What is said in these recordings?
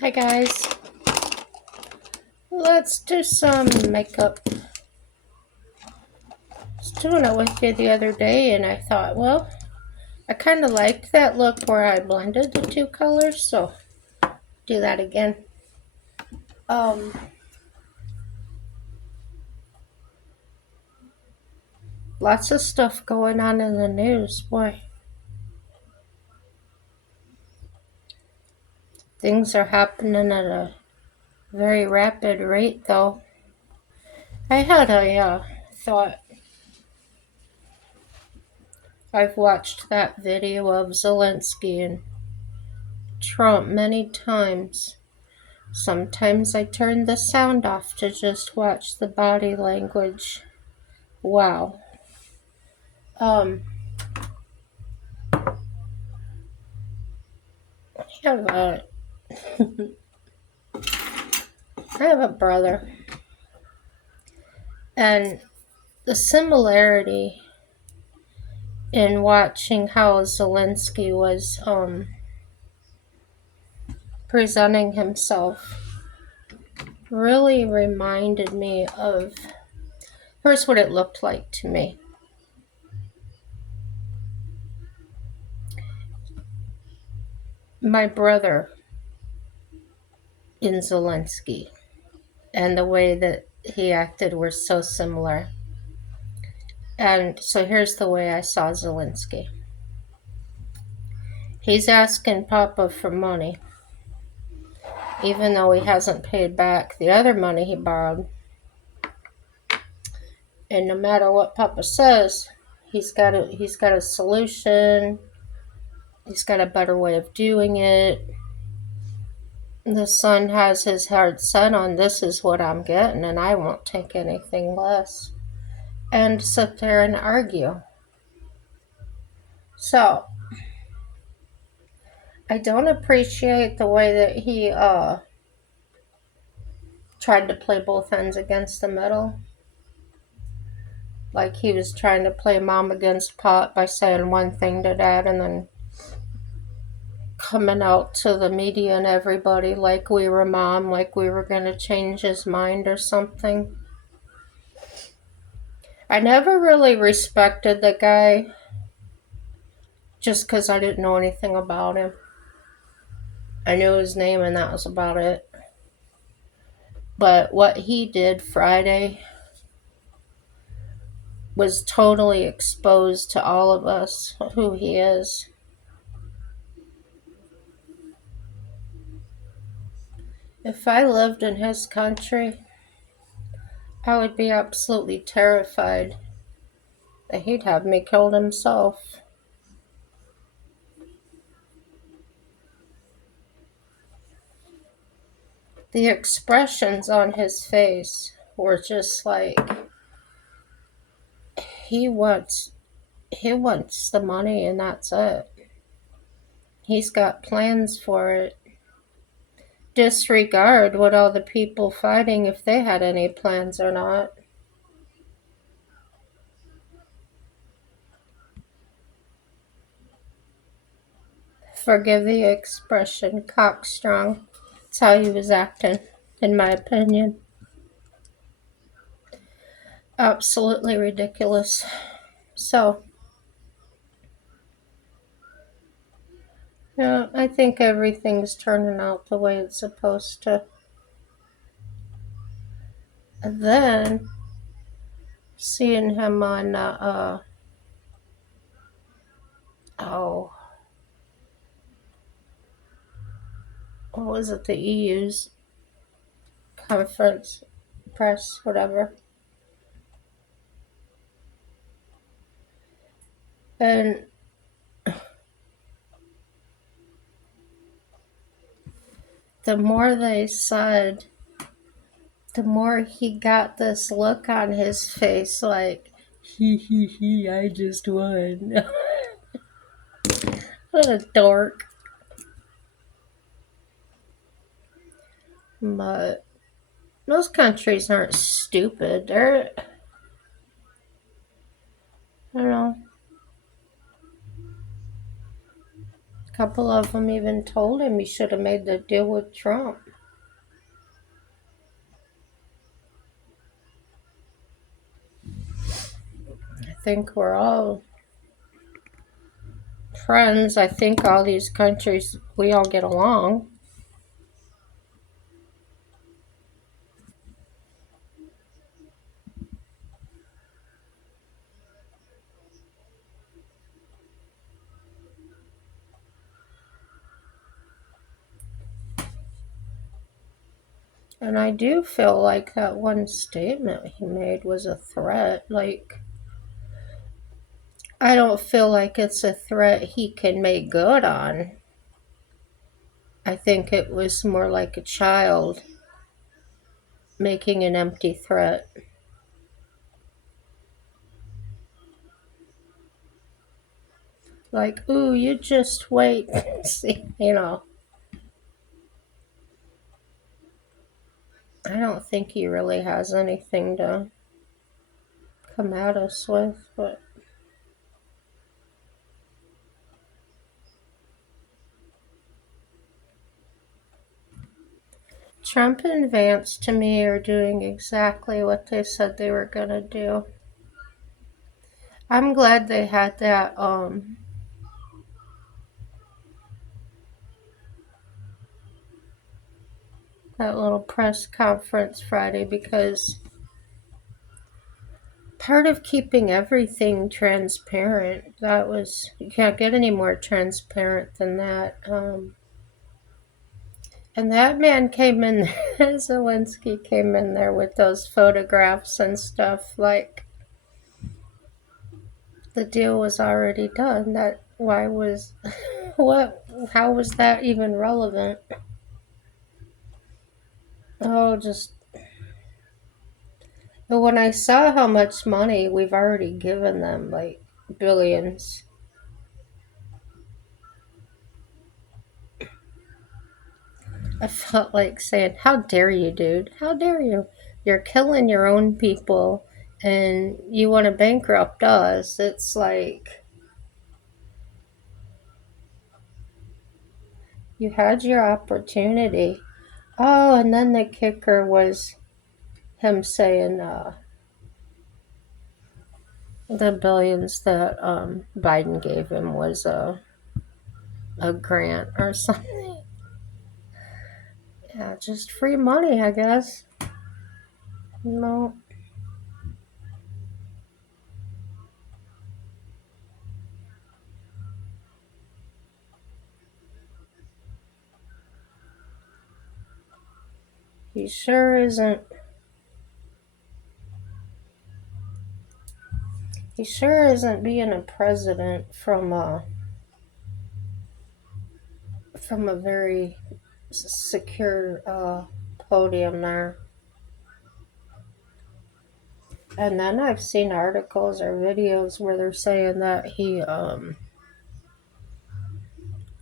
Hi guys, let's do some makeup. I was doing it with you the other day and I thought, well, I kind of liked that look where I blended the two colors, so do that again. Um, Lots of stuff going on in the news, boy. Things are happening at a very rapid rate though. I had a thought. I've watched that video of Zelensky and Trump many times. Sometimes I turn the sound off to just watch the body language. Wow. Um, I have a I have a brother, and the similarity in watching how Zelensky was presenting himself really reminded me of first what it looked like to me. My brother in Zelensky and the way that he acted were so similar. And so here's the way I saw Zelensky. He's asking Papa for money, even though he hasn't paid back the other money he borrowed. And no matter what Papa says, he's got a solution. He's got a better way of doing it. The son has his heart set on this is what I'm getting, and I won't take anything less. And sit there and argue. So I don't appreciate the way that he tried to play both ends against the middle. Like he was trying to play mom against pop by saying one thing to dad and then coming out to the media and everybody like we were mom, like we were going to change his mind or something. I never really respected the guy just because I didn't know anything about him. I knew his name and that was about it. But what he did Friday was totally exposed to all of us who he is. If I lived in his country, I would be absolutely terrified that he'd have me killed himself. The expressions on his face were just like he wants he wants the money and that's it. He's got plans for it. Disregard what all the people fighting if they had any plans or not. Forgive the expression, cockstrong. That's how he was acting, in my opinion. Absolutely ridiculous. So, yeah, I think everything's turning out the way it's supposed to. And then, seeing him on, oh, what was it, the EU's conference, press, whatever. And the more they said, the more he got this look on his face like, he, I just won. What a dork. But most countries aren't stupid. They're, I don't know, couple of them even told him he should have made the deal with Trump. I think we're all friends. I think all these countries, we all get along. And I do feel like that one statement he made was a threat. Like, I don't feel like it's a threat he can make good on. I think it was more like a child making an empty threat. Like, ooh, you just wait and see, I don't think he really has anything to come at us with, but Trump and Vance to me are doing exactly what they said they were gonna do. I'm glad they had that little press conference Friday, because part of keeping everything transparent, that was, you can't get any more transparent than that. And that man came in, Zelensky came in there with those photographs and stuff, like the deal was already done. That, why was, what, how was that even relevant? Oh, just, but when I saw how much money we've already given them, like billions, I felt like saying, how dare you, dude? How dare you? You're killing your own people and you want to bankrupt us. It's like, you had your opportunity. Oh, and then the kicker was him saying the billions that Biden gave him was a grant or something. Yeah, just free money, I guess. No, he sure isn't. He sure isn't being a president from a very secure podium there. And then I've seen articles or videos where they're saying that he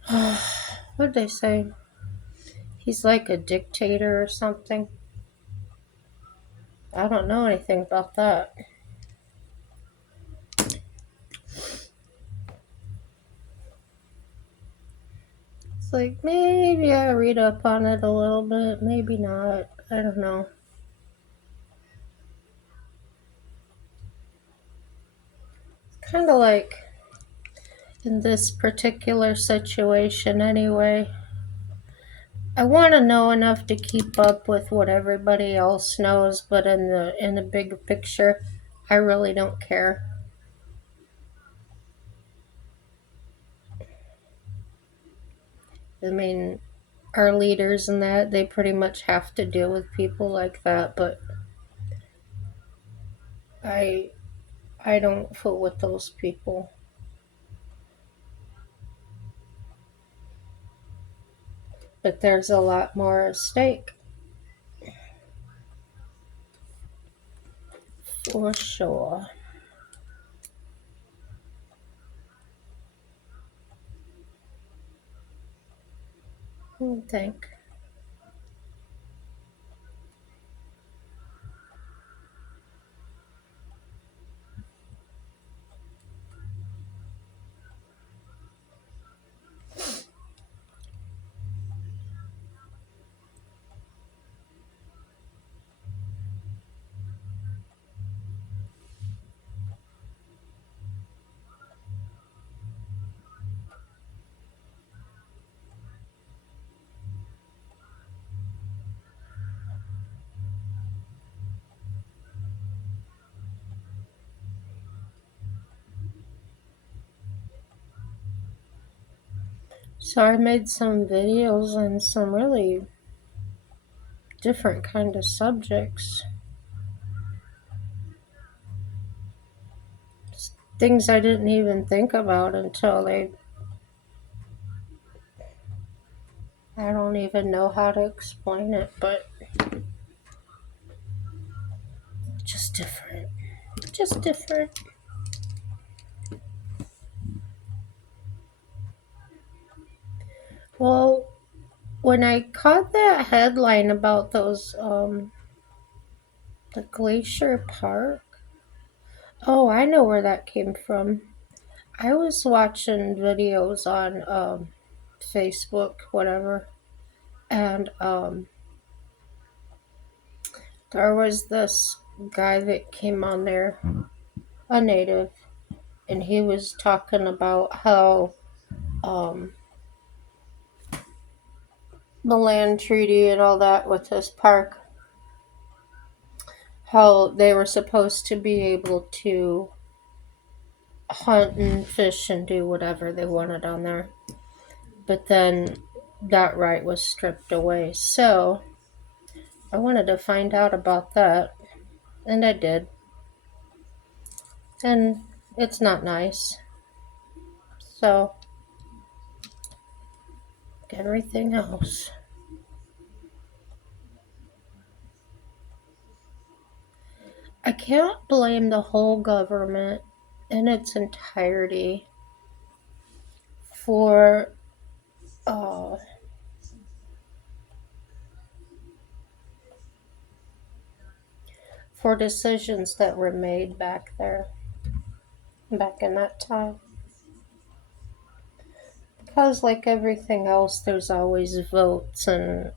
what did they say? He's like a dictator or something. I don't know anything about that. It's like, maybe I read up on it a little bit, maybe not. I don't know. Kind of like in this particular situation anyway. I want to know enough to keep up with what everybody else knows, but in the bigger picture, I really don't care. I mean, our leaders and that, they pretty much have to deal with people like that, but I I don't fool with those people. But there's a lot more at stake, for sure. I think. So I made some videos on some really different kind of subjects. Things I didn't even think about until I don't even know how to explain it, but just different. Just different. Well, when I caught that headline about those, the Glacier Park, oh, I know where that came from. I was watching videos on Facebook, whatever, and there was this guy that came on there, a native, and he was talking about how um, the land treaty and all that with this park, how they were supposed to be able to hunt and fish and do whatever they wanted on there. But then that right was stripped away. So I wanted to find out about that, and I did. And it's not nice. So, like everything else. I can't blame the whole government in its entirety for uh, for decisions that were made back there, back in that time. Because, like everything else, there's always votes and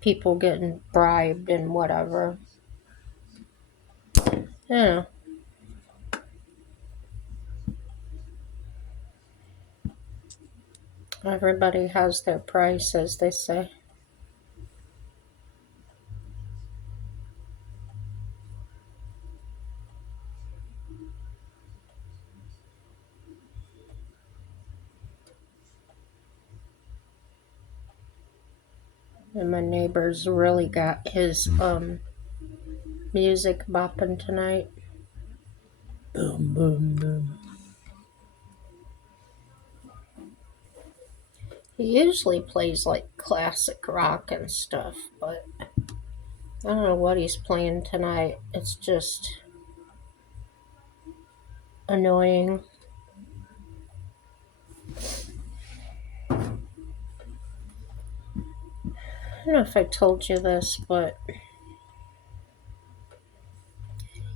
people getting bribed and whatever. Yeah. Everybody has their price, as they say. And my neighbor's really got his music bopping tonight. Boom, boom, boom. He usually plays like classic rock and stuff, but I don't know what he's playing tonight. It's just annoying. I don't know if I told you this, but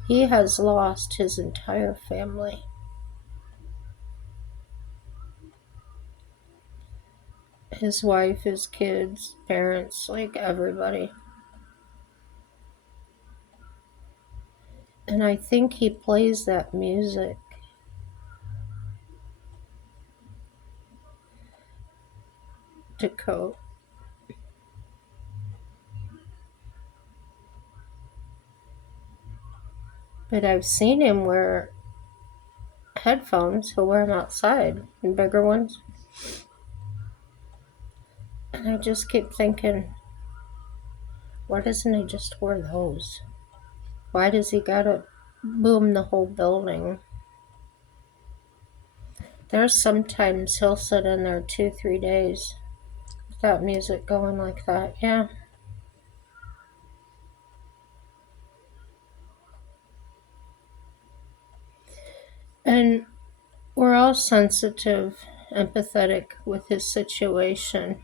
he has lost his entire family. His wife, his kids, parents, like everybody. And I think he plays that music to cope. But I've seen him wear headphones. He'll wear them outside, and bigger ones. And I just keep thinking, why doesn't he just wear those? Why does he gotta boom the whole building? There's sometimes he'll sit in there 2, 3 days without music going like that. Yeah. And we're all sensitive, empathetic with his situation.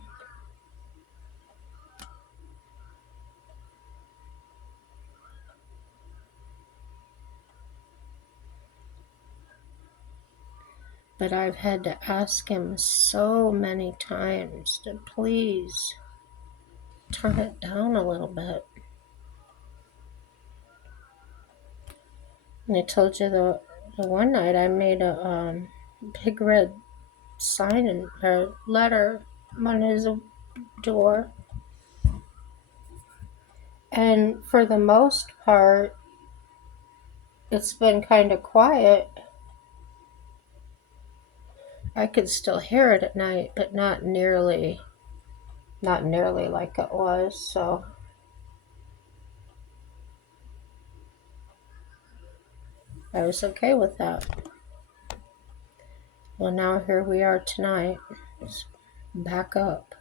But I've had to ask him so many times to please turn it down a little bit. And I told you the one night I made a big red sign and a letter on his door. And for the most part, it's been kind of quiet. I could still hear it at night, but not nearly like it was. So I was okay with that. Well, now here we are tonight. It's back up.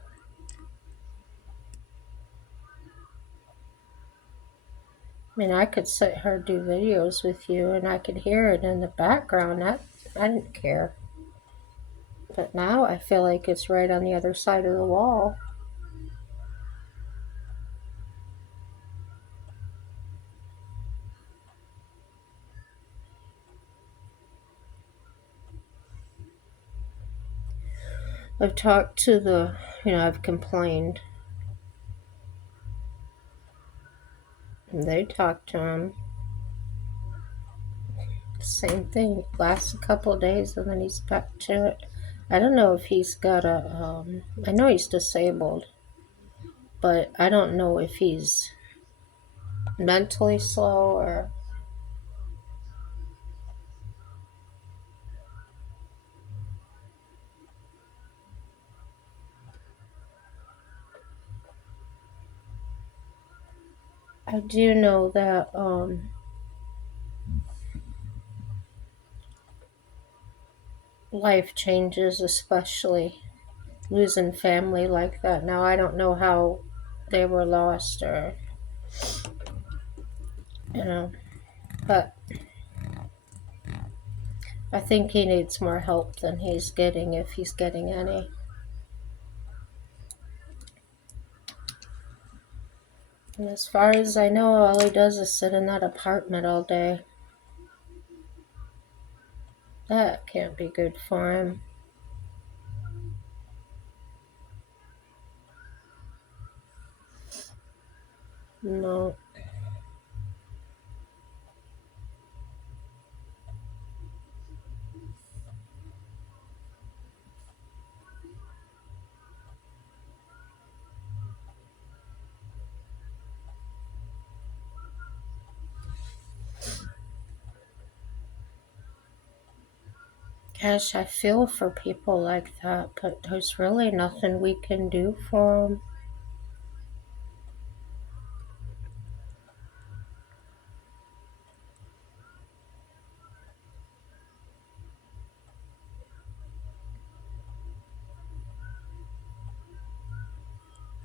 I mean, I could sit here and do videos with you and I could hear it in the background. I didn't care. But now I feel like it's right on the other side of the wall. I've talked to I've complained. And they talked to him. Same thing. Lasts a couple of days and then he's back to it. I don't know if he's got I know he's disabled, but I don't know if he's mentally slow or. I do know that life changes, especially losing family like that. Now, I don't know how they were lost or, you know, but I think he needs more help than he's getting, if he's getting any. And as far as I know, all he does is sit in that apartment all day. That can't be good for him. No. Gosh, I feel for people like that, but there's really nothing we can do for them.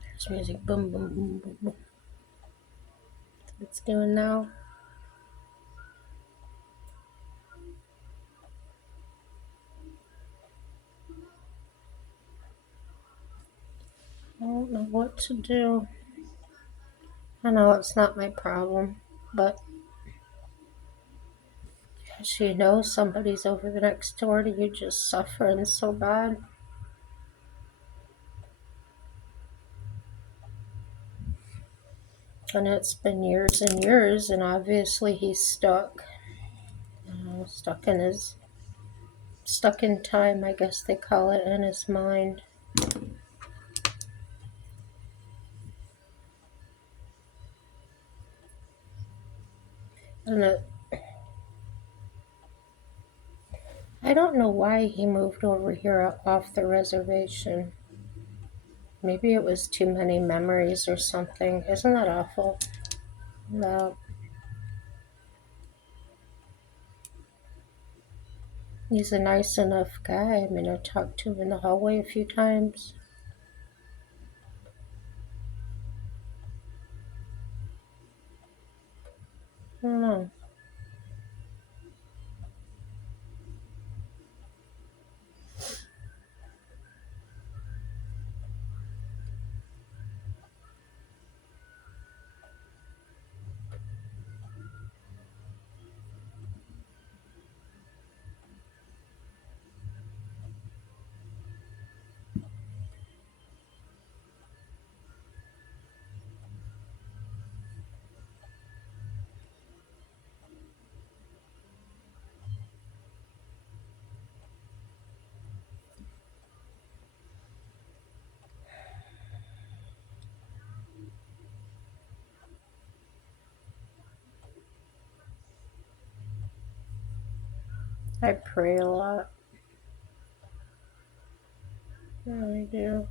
There's music. Boom, boom, boom, boom, boom. It's doing now. I don't know what to do. I know it's not my problem, but as you know, somebody's over the next door to you just suffering so bad. And it's been years and years, and obviously he's stuck. Stuck in time, I guess they call it, in his mind. And I don't know why he moved over here off the reservation. Maybe it was too many memories or something. Isn't that awful? No. He's a nice enough guy. I mean, I talked to him in the hallway a few times. I don't know. I pray a lot. really do.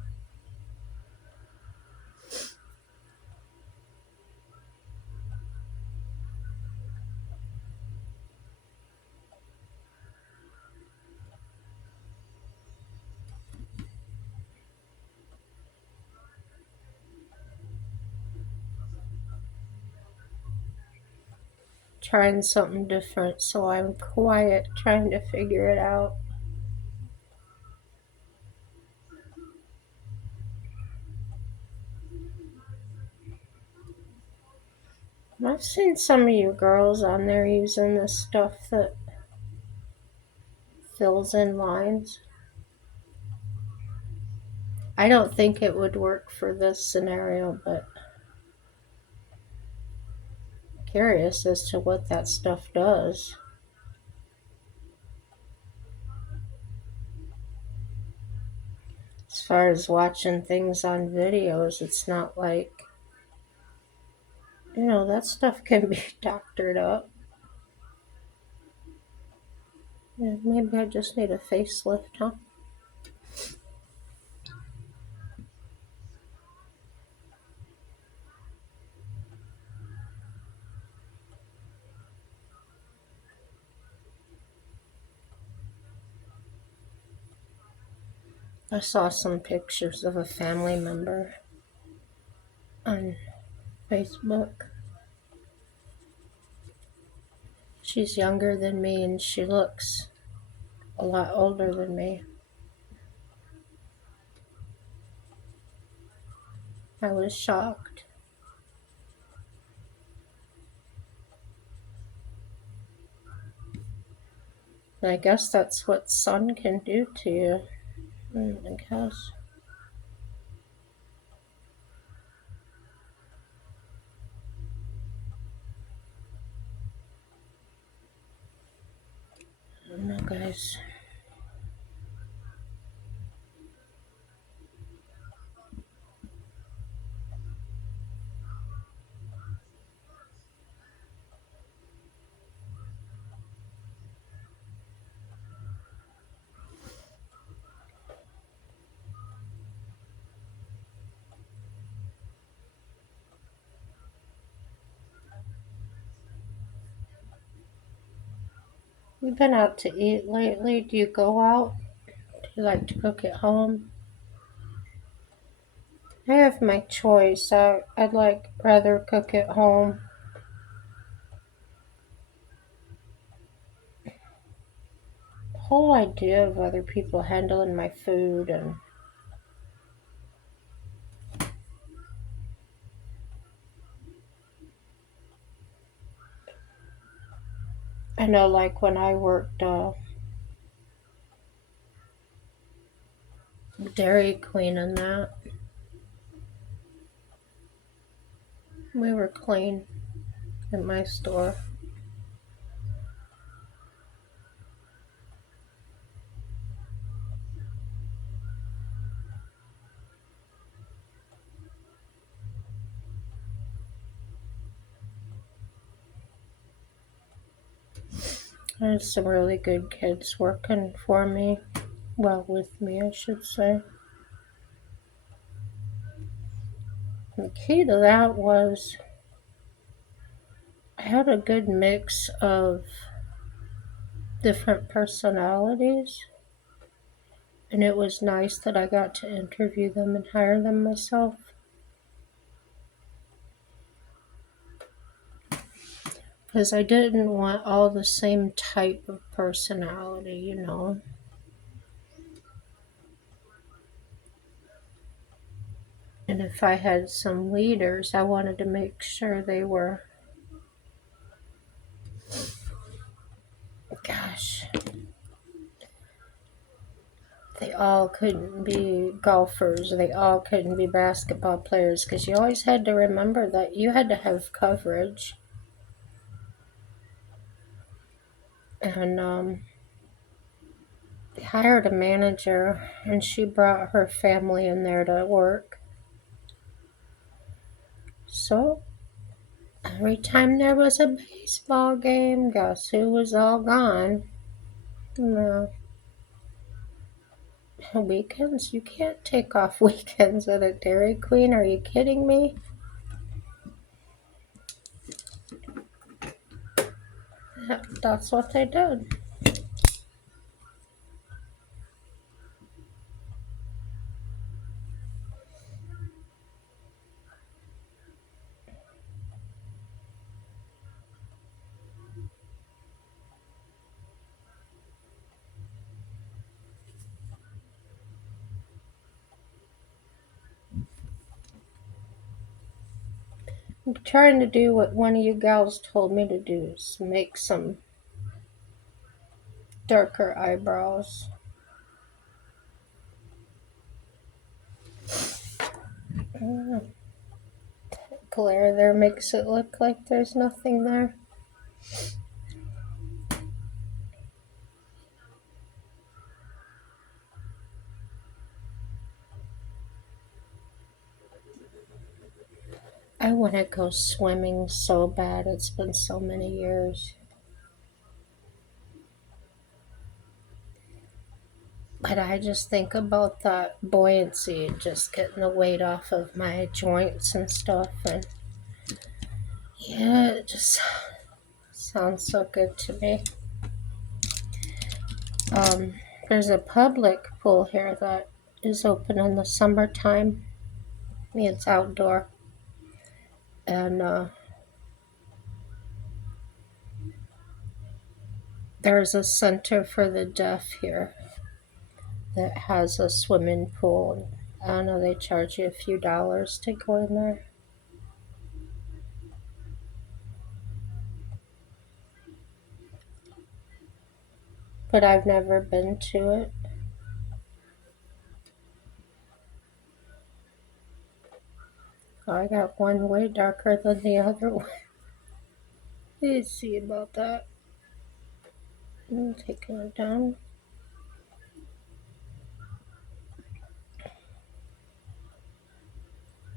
Trying something different, so I'm quiet trying to figure it out. I've seen some of you girls on there using this stuff that fills in lines. I don't think it would work for this scenario, but I'm curious as to what that stuff does. As far as watching things on videos, it's not like, that stuff can be doctored up. Yeah, maybe I just need a facelift, huh? I saw some pictures of a family member on Facebook. She's younger than me and she looks a lot older than me. I was shocked. And I guess that's what sun can do to you. I guess. I don't know, guys. You've been out to eat lately? Do you go out? Do you like to cook at home? I have my choice. I'd rather cook at home. The whole idea of other people handling my food, and I know, like when I worked Dairy Queen and that, we were clean at my store. There's some really good kids working for me. Well, with me, I should say. The key to that was I had a good mix of different personalities, and it was nice that I got to interview them and hire them myself. Because I didn't want all the same type of personality. And if I had some leaders, I wanted to make sure they were, gosh, they all couldn't be golfers, they all couldn't be basketball players, because you always had to remember that you had to have coverage. And they hired a manager, and she brought her family in there to work. So every time there was a baseball game, guess who was all gone? No. Weekends? You can't take off weekends at a Dairy Queen. Are you kidding me? That's what they did. I'm trying to do what one of you gals told me to do, is make some darker eyebrows. Glare there makes it look like there's nothing there. I want to go swimming so bad. It's been so many years. But I just think about that buoyancy, just getting the weight off of my joints and stuff. And yeah, it just sounds so good to me. There's a public pool here that is open in the summertime. It's outdoor. And there's a center for the deaf here that has a swimming pool. I don't know, they charge you a few dollars to go in there. But I've never been to it. I got one way darker than the other one. Let's see about that. I'm taking it down.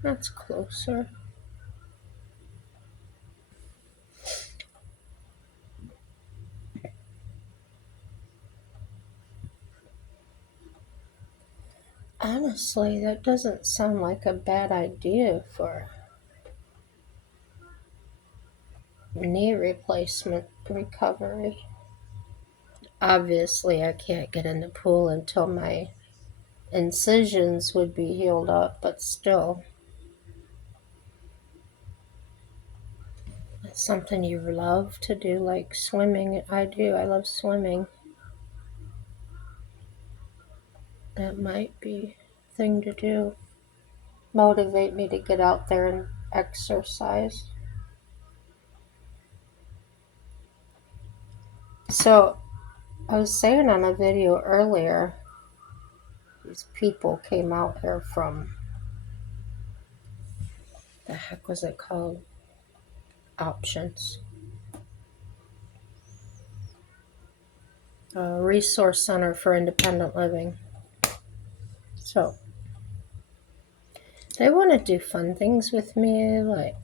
That's closer. Honestly, that doesn't sound like a bad idea for knee replacement recovery. Obviously, I can't get in the pool until my incisions would be healed up, but still. It's something you love to do, like swimming. I do. I love swimming. That might be a thing to do. Motivate me to get out there and exercise. So, I was saying on a video earlier, these people came out here from, the heck was it called? Options. A resource center for independent living. So, they want to do fun things with me, like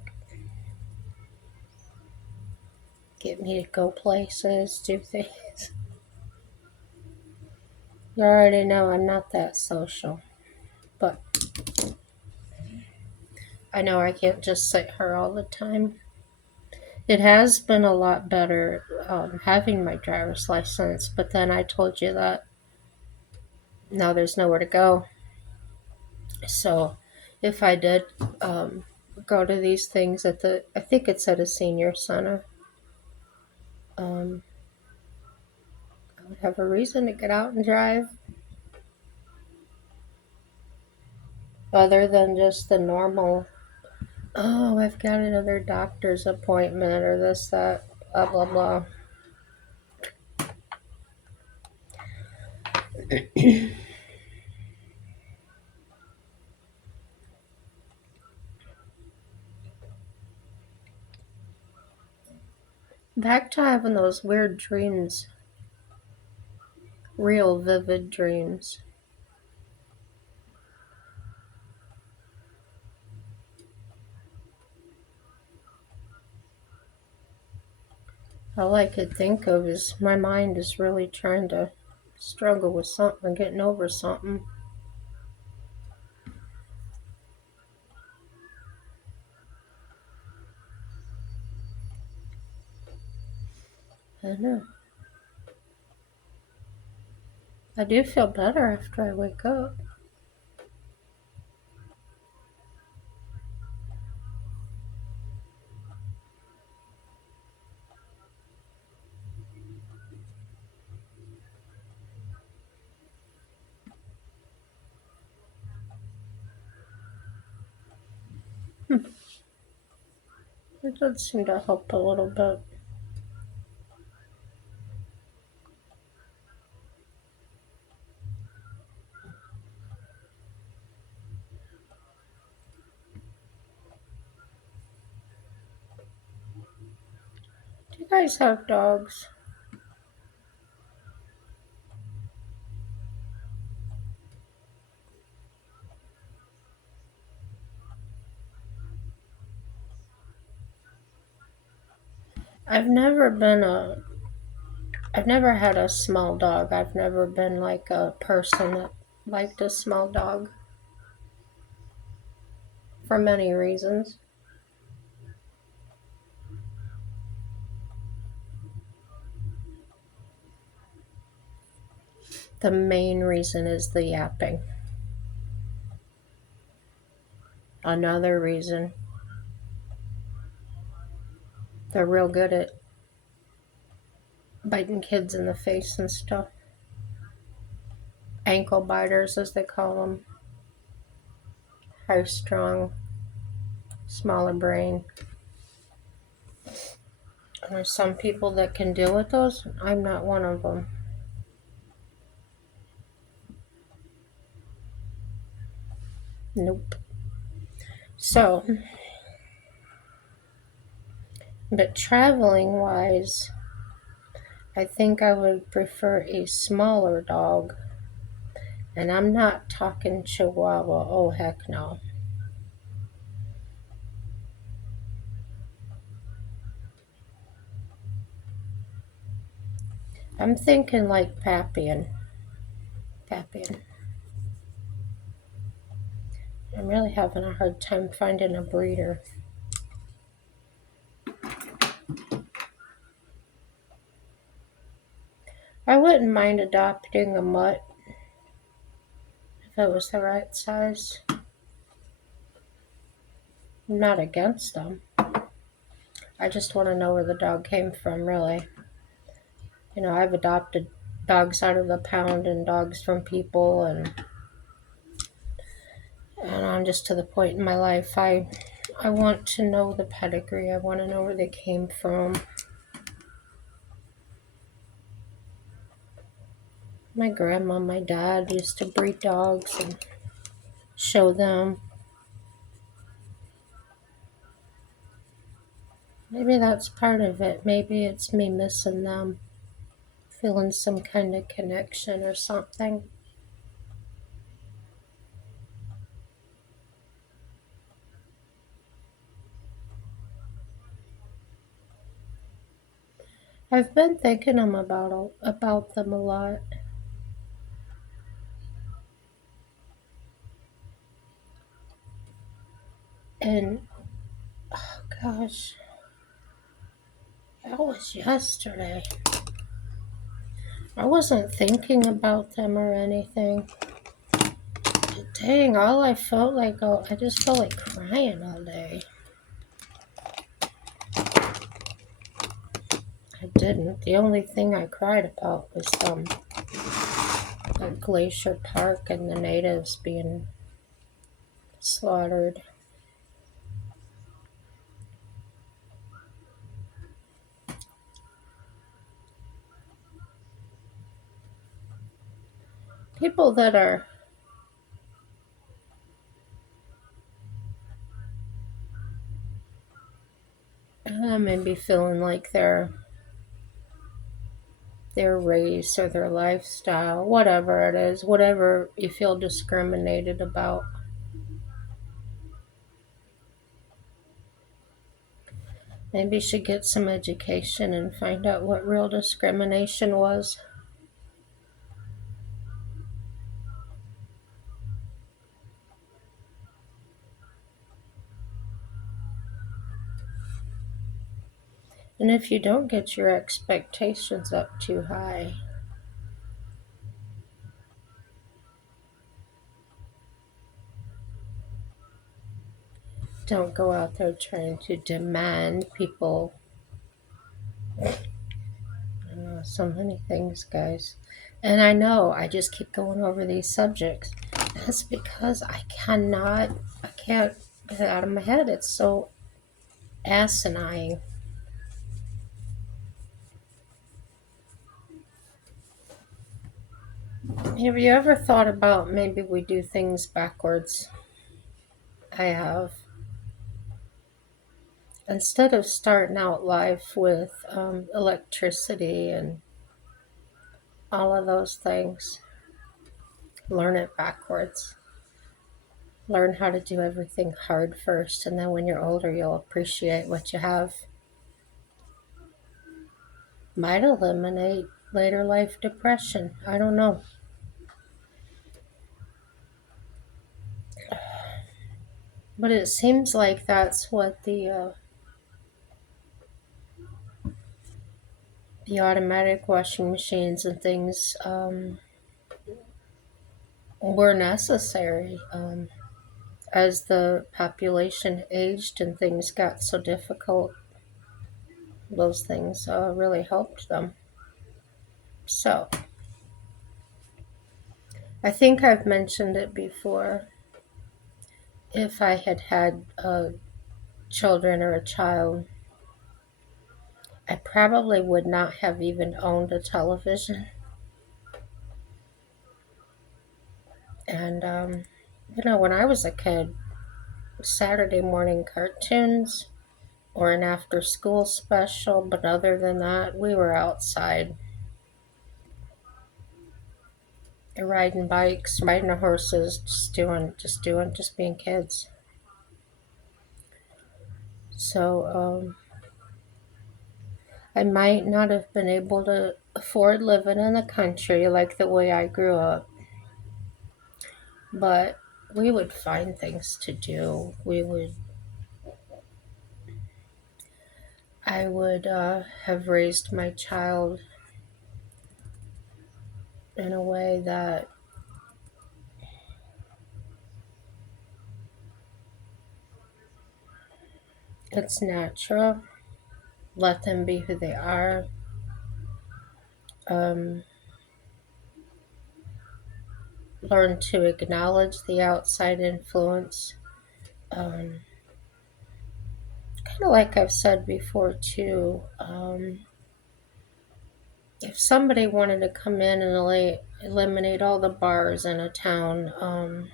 get me to go places, do things. You already know I'm not that social, but I know I can't just sit here all the time. It has been a lot better having my driver's license, but then I told you that now there's nowhere to go. So if I did go to these things at I think it's at a senior center, I would have a reason to get out and drive other than just the normal, oh, I've got another doctor's appointment or this, that, blah, blah, blah. Back to having those weird dreams, real vivid dreams. All I could think of is my mind is really trying to struggle with something or getting over something. I don't know. I do feel better after I wake up. It does seem to help a little bit. Do you guys have dogs? I've never had a small dog. I've never been like a person that liked a small dog for many reasons. The main reason is the yapping. Another reason, they're real good at biting kids in the face and stuff. Ankle biters, as they call them. High strung, smaller brain. And there's some people that can deal with those. I'm not one of them. Nope. So, but traveling wise, I think I would prefer a smaller dog. And I'm not talking Chihuahua. Oh, heck no. I'm thinking like Papillon. Papillon. I'm really having a hard time finding a breeder. I wouldn't mind adopting a mutt if it was the right size. I'm not against them. I just want to know where the dog came from, really. You know, I've adopted dogs out of the pound and dogs from people, and I'm just to the point in my life I want to know the pedigree. I want to know where they came from. My grandma, my dad used to breed dogs and show them. Maybe that's part of it. Maybe it's me missing them, feeling some kind of connection or something. I've been thinking about them a lot. And oh gosh, that was yesterday. I wasn't thinking about them or anything. But dang, all I felt like, I just felt like crying all day. I didn't. The only thing I cried about was at Glacier Park and the natives being slaughtered. People that are maybe feeling like their race or their lifestyle, whatever it is, whatever you feel discriminated about. Maybe you should get some education and find out what real discrimination was. And if you don't get your expectations up too high, don't go out there trying to demand people. I know so many things, guys. And I know I just keep going over these subjects. That's because I can't get it out of my head. It's so asinine. Have you ever thought about maybe we do things backwards? I have. Instead of starting out life with electricity and all of those things, learn it backwards. Learn how to do everything hard first, and then when you're older, you'll appreciate what you have. Might eliminate later life depression. I don't know. But it seems like that's what the automatic washing machines and things were necessary. As the population aged and things got so difficult, those things really helped them. So, I think I've mentioned it before. If I had had children or a child, I probably would not have even owned a television. And, when I was a kid, Saturday morning cartoons or an after school special, but other than that, we were outside riding bikes, riding our horses, just being kids. So, I might not have been able to afford living in the country like the way I grew up, but we would find things to do. I would have raised my child in a way that it's natural. Let them be who they are. Um, Learn to acknowledge the outside influence. Kind of like I've said before, too. If somebody wanted to come in and eliminate all the bars in a town,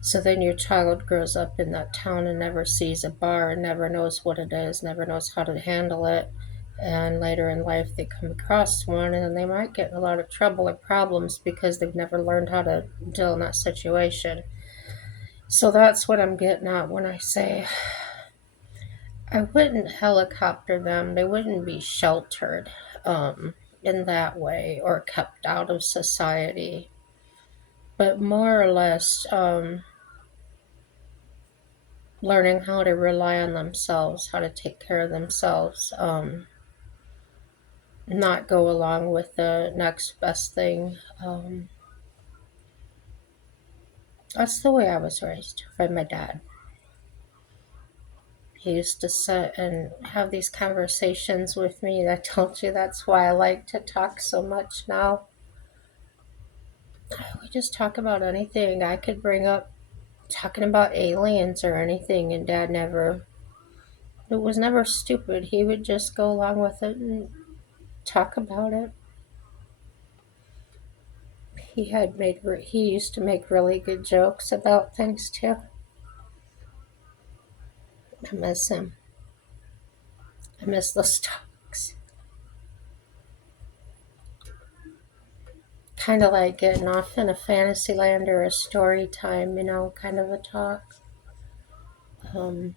so then your child grows up in that town and never sees a bar, never knows what it is, never knows how to handle it. And later in life, they come across one and they might get in a lot of trouble or problems because they've never learned how to deal in that situation. So that's what I'm getting at when I say I wouldn't helicopter them. They wouldn't be sheltered in that way or kept out of society, but more or less learning how to rely on themselves, how to take care of themselves, not go along with the next best thing. That's the way I was raised by my dad. He used to sit and have these conversations with me. I told you that's why I like to talk so much now. We just talk about anything. I could bring up talking about aliens or anything, and Dad never, it was never stupid. He would just go along with it and talk about it. He used to make really good jokes about things too. I miss him. I miss those talks. Kind of like getting off in a fantasy land or a story time, kind of a talk. Um,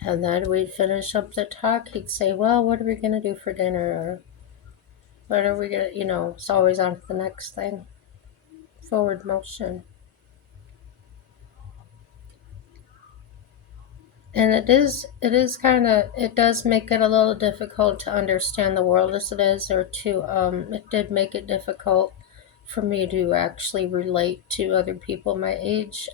and then we'd finish up the talk. He'd say, "Well, what are we gonna do for dinner?" Or what are we gonna, it's always on to the next thing. Forward motion. And it does make it a little difficult to understand the world as it is, or to, it did make it difficult for me to actually relate to other people my age.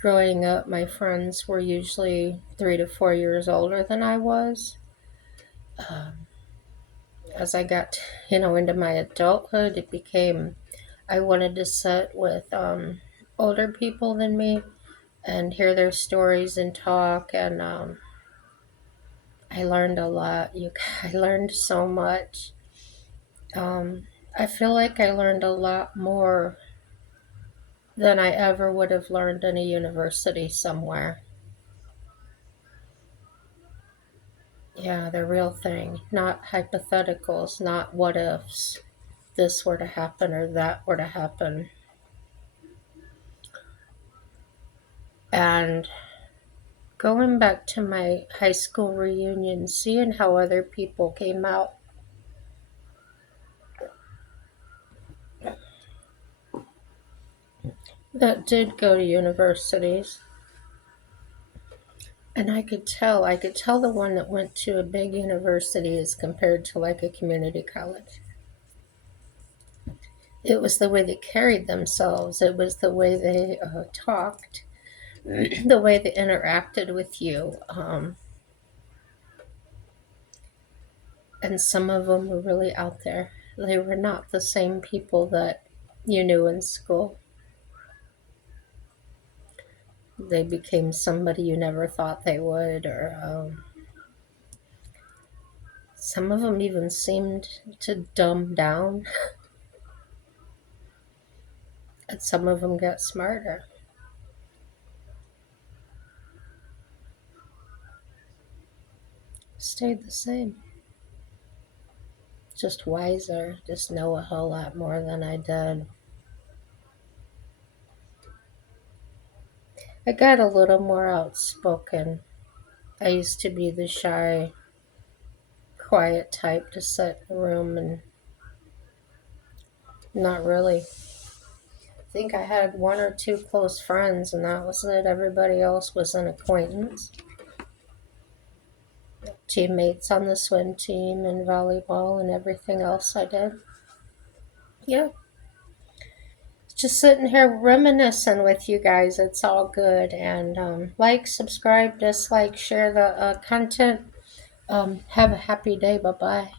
Growing up, my friends were usually 3 to 4 years older than I was. Um, as I got, into my adulthood, it became, I wanted to sit with older people than me and hear their stories and talk. And I learned a lot. I learned so much. Um, I feel like I learned a lot more than I ever would have learned in a university somewhere. Yeah, the real thing, not hypotheticals, not what ifs. This were to happen or that were to happen. And going back to my high school reunion, seeing how other people came out that did go to universities. And I could tell the one that went to a big university as compared to like a community college. It was the way they carried themselves, it was the way they talked, the way they interacted with you. And some of them were really out there. They were not the same people that you knew in school. They became somebody you never thought they would, or some of them even seemed to dumb down, and some of them got smarter. Stayed the same, just wiser, just know a whole lot more than I did. I got a little more outspoken. I used to be the shy, quiet type to sit in a room and not really. I think I had one or two close friends, and that was it. Everybody else was an acquaintance. Teammates on the swim team and volleyball and everything else I did. Yeah, just sitting here reminiscing with you guys. It's all good. And like, subscribe, dislike, share the content. Have a happy day. Bye bye.